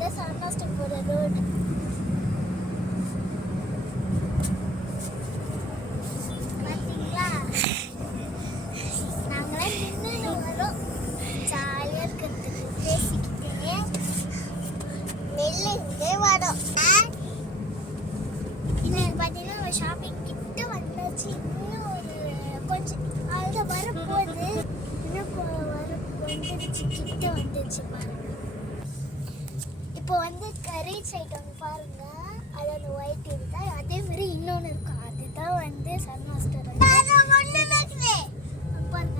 இதான் சன்மாஸ்டர் போகிற ரோடு. பார்த்தீங்களா, நாங்களாம் நின்று வரோம். ஜாலியாக இருக்கிறதுக்கு பேசிக்கிட்டே வெளிலே வரோம். இன்னைக்கு பார்த்தீங்கன்னா ஷாப்பிங் கிட்ட வந்தாச்சு. இன்னும் ஒரு கொஞ்சம் அதில் வரப்போகுது. இன்னும் வந்துடுச்சு, கிட்ட வந்துடுச்சு பாருங்க. இப்போ வந்து கரீச் ஐட்டம் பாருங்க, அது அந்த ஒயிட் இருந்தா அதே மாதிரி இன்னொன்று இருக்கும். அதுதான் வந்து சன்மாஸ்டர் பாருங்க.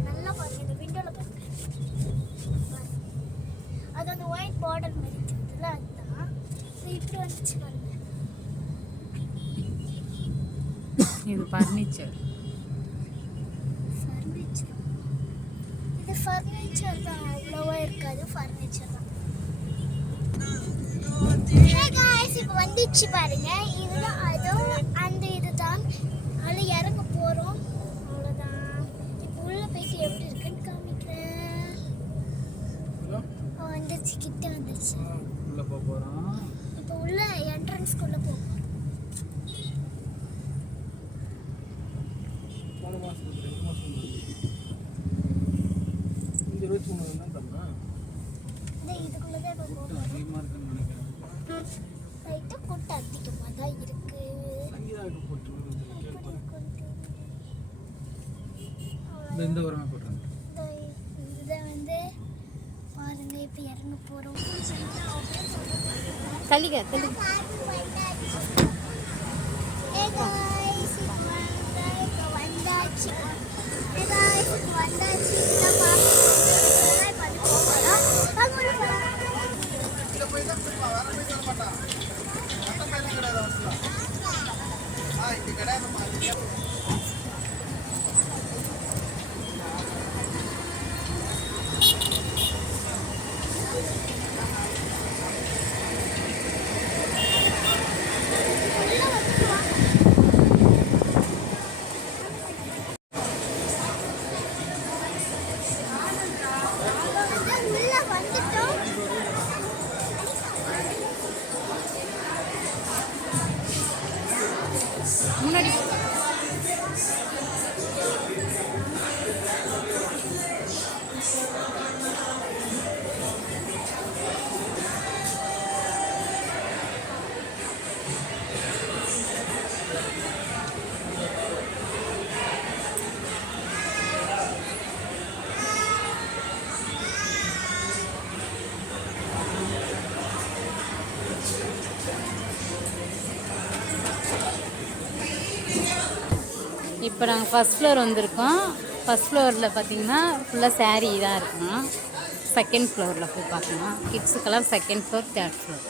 நல்லா பாருங்க, இந்த விண்டோவில் பாருங்க. அது அந்த ஒயிட் பார்டர் மாதிரி இருக்குதுல்ல, அதுதான் இப்படி வந்துச்சு பாருங்க. இது ஃபர்னிச்சர். இது ஃபர்னிச்சர் தான், அவ்வளோவா இருக்காது, ஃபர்னிச்சர் தான். இப்போ வந்துச்சு பாருங்க. இதுதான் அதுவும் அந்த இதுதான். அதில் இறங்க போகிறோம், அவ்வளோதான். இப்போ உள்ளே போயிட்டு எப்படி இருக்குன்னு காமிக்கிறேன். வந்துருச்சு, கிட்ட வந்துருச்சு. உள்ள போகிறோம். இப்போ உள்ள என்ட்ரன்ஸ்குள்ளே போகிறோம். இதுக்குள்ளதான் லைட்டா கூட்டம் அதிகமா தான் இருக்கு. இதை வந்து பாருங்க, இப்ப இறங்க போறோம். தள்ளிக்க முன்னாடி. இப்போ நாங்கள் ஃபஸ்ட் ஃப்ளோர் வந்திருக்கோம். ஃபஸ்ட் ஃப்ளோரில் பார்த்தீங்கன்னா ஃபுல்லாக சாரீ தான் இருக்கும். செகண்ட் ஃப்ளோரில் போய் பார்க்கலாம். கிட்ஸுக்கெல்லாம் second floor, third floor.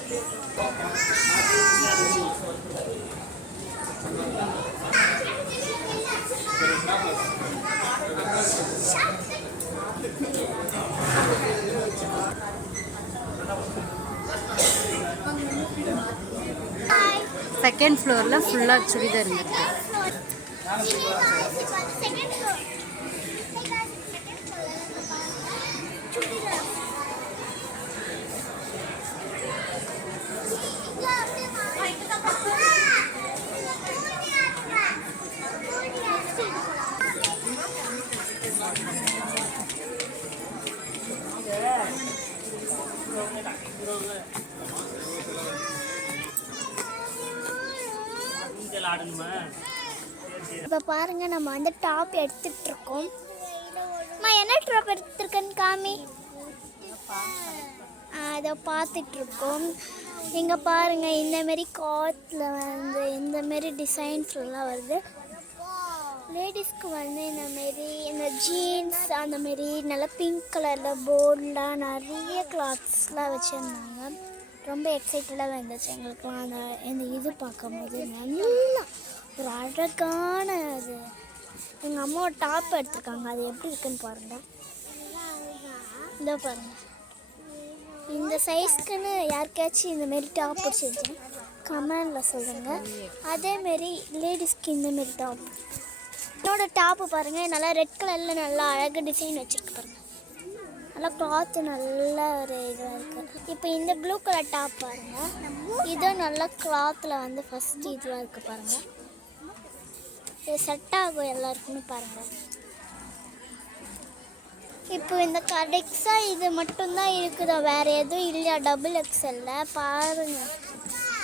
Second ஃப்ளோரில் ஃபுல்லாக சுடிதார் இருக்குது. இப்போ பாருங்க, நம்ம வந்து டாப் எடுத்துட்டு இருக்கோம். என்ன டாப் எடுத்துருக்கேன்னு காமி. அதை பார்த்துட்டு இருக்கோம். இங்கே பாருங்க, இந்தமாரி காத்தில் வந்து இந்தமாரி டிசைன்ஸ்லாம் வருது. லேடிஸ்க்கு வந்து இந்தமாரி இந்த ஜீன்ஸ் அந்தமாரி நல்லா பிங்க் கலரில் போல்டாக நிறைய கிளாத்ஸ்லாம் வச்சுருந்தாங்க. ரொம்ப எக்ஸைட்டடாக இருந்துச்சு எங்களுக்குலாம் அந்த இந்த இது பார்க்கும்போது. நல்லா ஒரு அழகான அது. எங்கள் அம்மா ஒரு டாப் எடுத்துருக்காங்க, அது எப்படி இருக்குன்னு பாருங்கள். இதோ பாருங்கள், இந்த சைஸ்க்குன்னு யாருக்காச்சும் இந்தமாரி டாப் பிடிச்சிருந்துச்சுன்னா கமெண்டில் சொல்லுங்கள். அதேமாரி லேடிஸ்க்கு இந்தமாரி டாப். என்னோடய டாப்பு பாருங்கள், நல்லா ரெட் கலரில் நல்லா அழகாக டிசைன் வச்சுருக்கு பாருங்கள். நல்லா கிளாத்து நல்ல ஒரு இதாக இருக்குது. இப்போ இந்த ப்ளூ கலர் டாப் பாருங்கள், இதுவும் நல்லா கிளாத்தில் வந்து ஃபஸ்ட்டு இதுவாக இருக்குது பாருங்கள். இது செட் ஆகும் எல்லாருக்குமே பாருங்கள். இப்போ இந்த கடைக்ஸாக இது மட்டும்தான் இருக்குதா, வேறு எதுவும் இல்லையா டபுள் எக்ஸ்எல்ல பாருங்கள்.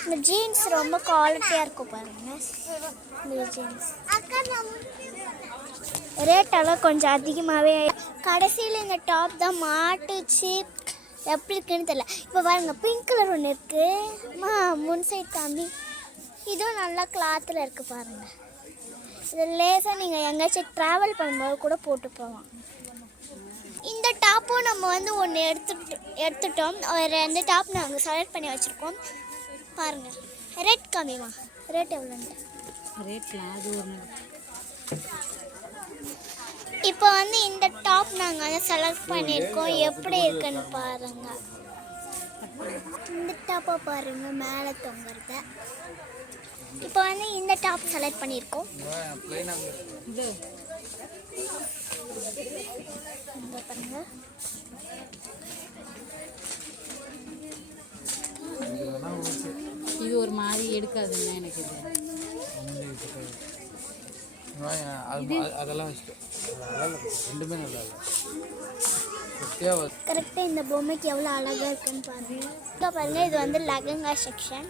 இந்த ஜீன்ஸ் ரொம்ப குவாலிட்டியாக இருக்கும் பாருங்கள். இந்த ஜீன்ஸ் ரேட்டெல்லாம் கொஞ்சம் அதிகமாகவே. கடைசியில் இந்த டாப் தான் மாட்டுச்சு, எப்படி இருக்குன்னு தெரியல. இப்போ பாருங்கள் பிங்க் கலர் ஒன்று இருக்குது முன் சைட் காம்பி, இதுவும் நல்லா கிளாத்தில் இருக்குது பாருங்கள். இது லேசாக நீங்கள் எங்கேயாச்சும் ட்ராவல் பண்ணும்போது கூட போட்டு போகலாம். இந்த டாப்பும் நம்ம வந்து ஒன்று எடுத்துட்டோம். ஒரு 2 டாப் நாங்கள் செலக்ட் பண்ணி வச்சுருக்கோம் பாருங்கள். ரேட் காமிமா, ரேட் எவ்வளோன்ட்டு ரேட்லாம் அது ஒன்று. இப்போ வந்து இந்த டாப் நாங்கள் வந்து செலக்ட் பண்ணியிருக்கோம், எப்படி இருக்குன்னு பாருங்கள். இந்த டாப்பை பாருங்கள் மேலே தொங்குறத. இப்போ வந்து இந்த டாப் செலக்ட் பண்ணியிருக்கோம். இந்த பாருங்க, இது ஒரு மாதிரி எடுக்காதுங்க எனக்கு. அதெல்லாம் வச்சுட்டு ரெண்டுமே நல்லா இல்லை. கரெக்டாக இந்த பொம்மைக்கு எவ்வளோ அழகாக இருக்குன்னு பாருங்கள். இது வந்து லெஹங்கா செக்ஷன்.